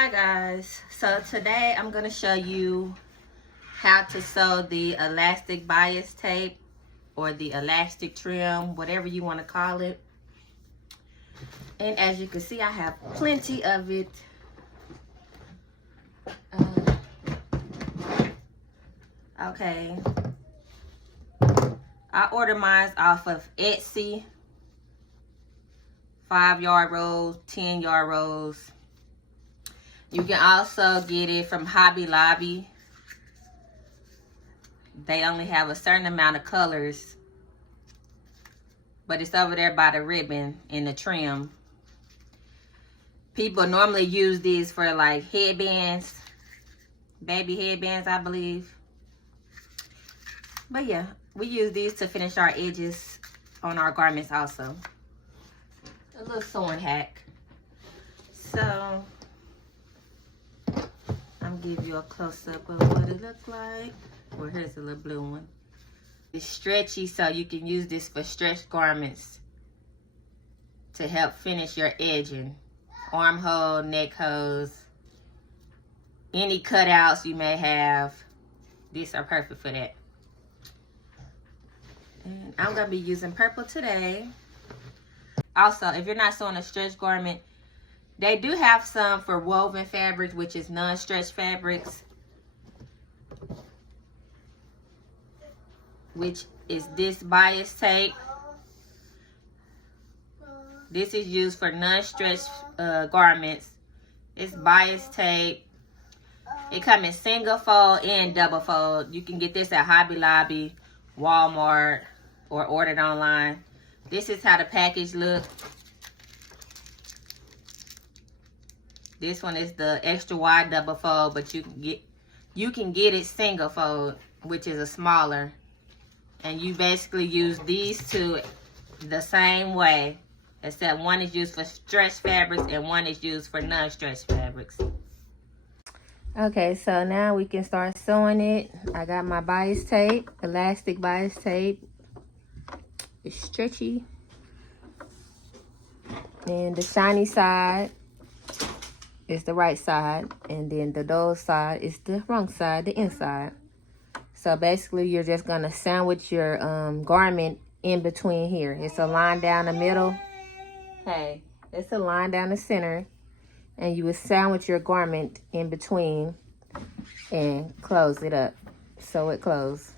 Hi guys, so today I'm going to show you how to sew the elastic bias tape or the elastic trim, whatever you want to call it. And as you can see, I have plenty of it. Okay, I ordered mine off of Etsy, 5-yard rolls, 10-yard rolls. You can also get it from Hobby Lobby. They only have a certain amount of colors, but it's over there by the ribbon in the trim. People normally use these for like headbands, baby headbands, I believe. But yeah, we use these to finish our edges on our garments also. A little sewing hack. So, I'm gonna give you a close-up of what it looks like. Well, here's a little blue one. It's stretchy, so you can use this for stretched garments to help finish your edging. Armhole, neck holes, any cutouts you may have. These are perfect for that. And I'm gonna be using purple today. Also, if you're not sewing a stretch garment, they do have some for woven fabrics, which is non-stretch fabrics, which is this bias tape. This is used for non-stretch garments. It's bias tape. It comes in single fold and double fold. You can get this at Hobby Lobby, Walmart, or order it online. This is how the package looks. This one is the extra wide double fold, but you can get it single fold, which is a smaller. And you basically use these two the same way, except one is used for stretch fabrics and one is used for non-stretch fabrics. Okay, so now we can start sewing it. I got my bias tape, elastic bias tape. It's stretchy. And the shiny side is the right side, and then the dull side is the wrong side, the inside. So basically, you're just gonna sandwich your garment in between here. It's a line down the middle. Hey, it's a line down the center, and you would sandwich your garment in between and close it up so it closes.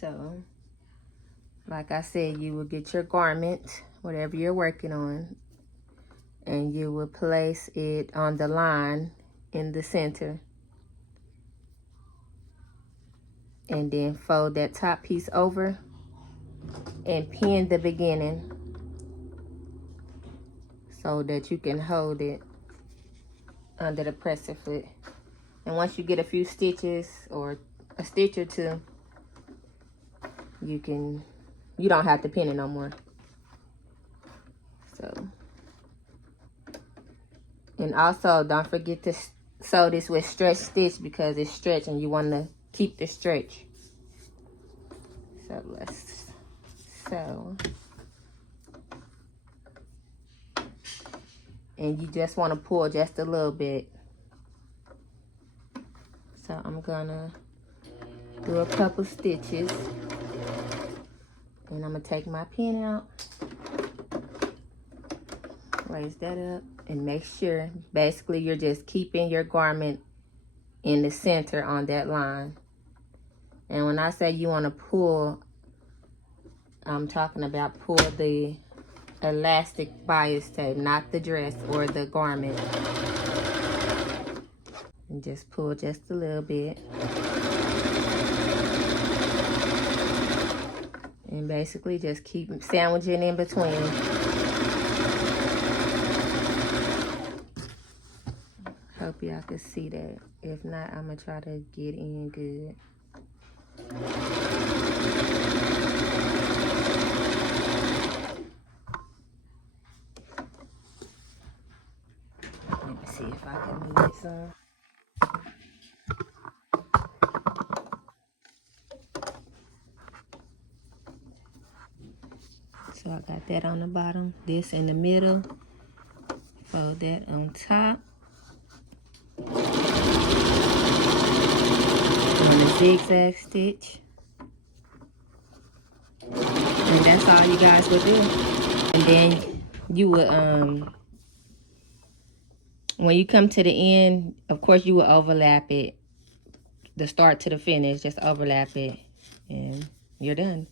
So, like I said, you will get your garment, whatever you're working on, and you will place it on the line in the center. And then fold that top piece over and pin the beginning so that you can hold it under the presser foot. And once you get a few stitches or a stitch or two, you don't have to pin it no more. So, and also don't forget to sew this with stretch stitch because it's stretch and you want to keep the stretch. So let's sew. And you just want to pull just a little bit. So I'm gonna do a couple stitches. And I'm gonna take my pin out. Raise that up and make sure, basically you're just keeping your garment in the center on that line. And when I say you want to pull, I'm talking about pull the elastic bias tape, not the dress or the garment. And just pull just a little bit. And basically just keep sandwiching in between. Hope y'all can see that. If not, I'm gonna try to get in good. Let me see if I can move it some. So I got that on the bottom, this in the middle, fold that on top. zigzag stitch. And that's all you guys would do. And then you would, when you come to the end, of course you will overlap it. The start to the finish, just overlap it. And you're done.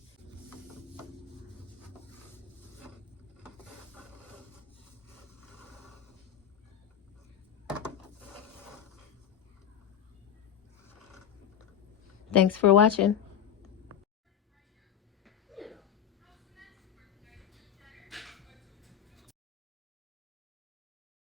Thanks for watching.